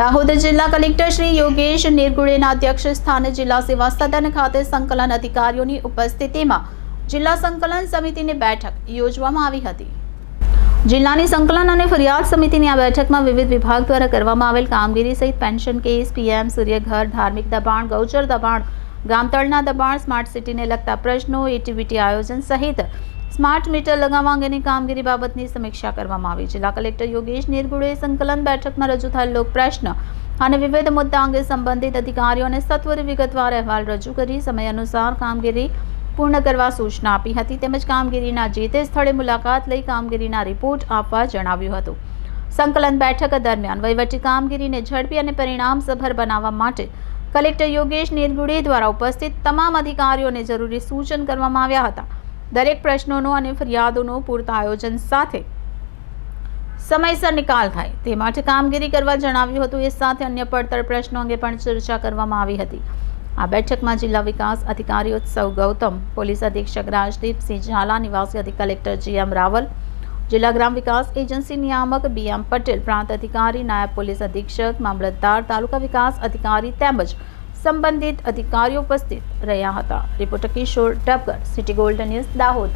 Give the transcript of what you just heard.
દાહોદ જિલ્લા કલેક્ટર શ્રી યોગેશ નિર્ગુડેના અધ્યક્ષ સ્થાને જિલ્લા સેવા સદન ખાતે સંકલન અધિકારીઓની ઉપસ્થિતિમાં જિલ્લા સંકલન સમિતિની બેઠક યોજવામાં આવી હતી. જિલ્લાની સંકલન અને ફરિયાદ સમિતિની આ બેઠકમાં વિવિધ વિભાગ દ્વારા કરવામાં આવેલ કામગીરી સહિત પેન્શન કેસ, પીએમ, સૂર્યઘર, ધાર્મિક દબાણ, ગૌચર દબાણ, ગામતળના દબાણ, સ્માર્ટ સિટીને લગતા પ્રશ્નો એટીવીટી આયોજન સહિત સ્માર્ટ મીટર લગાવવા અંગેની કામગીરી બાબતની સમીક્ષા કરવામાં આવી. જિલ્લા કલેક્ટર યોગેશ નિર્ગુડે સંકલન બેઠકમાં રજૂ થયેલ લોક પ્રશ્ન અને વિવિધ મુદ્દા અંગે સંબંધિત અધિકારીઓને સત્વરે વિગતવાર અહેવાલ રજૂ કરી સમય અનુસાર કામગીરી પૂર્ણ કરવા સૂચના આપી હતી. તેમજ કામગીરીના જે તે સ્થળે મુલાકાત લઈ કામગીરીના રિપોર્ટ આપવા જણાવ્યું હતું. સંકલન બેઠક દરમિયાન વહીવટી કામગીરીને ઝડપી અને પરિણામસભર બનાવવા માટે કલેક્ટર યોગેશ નિર્ગુડે દ્વારા ઉપસ્થિત તમામ અધિકારીઓને જરૂરી સૂચન કરવામાં આવ્યા હતા. દરેક પ્રશ્નોનો અને ફરિયાદોનો પૂરતા આયોજન સાથે સમયસર નિકાલ થાય. તે માટે કામગીરી કરવા જણાવ્યું હતું. એ સાથે અન્ય પડતર પ્રશ્નો અંગે પણ ચર્ચા કરવામાં આવી હતી. આ બેઠકમાં જિલ્લા વિકાસ અધિકારી ઉત્સવ ગૌતમ, પોલીસ અધિક્ષક રાજદીપસિંહ ઝાલા, નિવાસી અધિક કલેક્ટર જી એમ રાવલ, જિલ્લા ગ્રામ વિકાસ એજન્સી નિયામક બી એમ પટેલ, પ્રાંત અધિકારી, નાયબ પોલીસ અધિક્ષક, મામલતદાર, તાલુકા વિકાસ અધિકારી તેમજ સંબંધિત અધિકારીઓ ઉપસ્થિત રહ્યા હતા. Reporter Kishor Dabgar city golden news Dahod.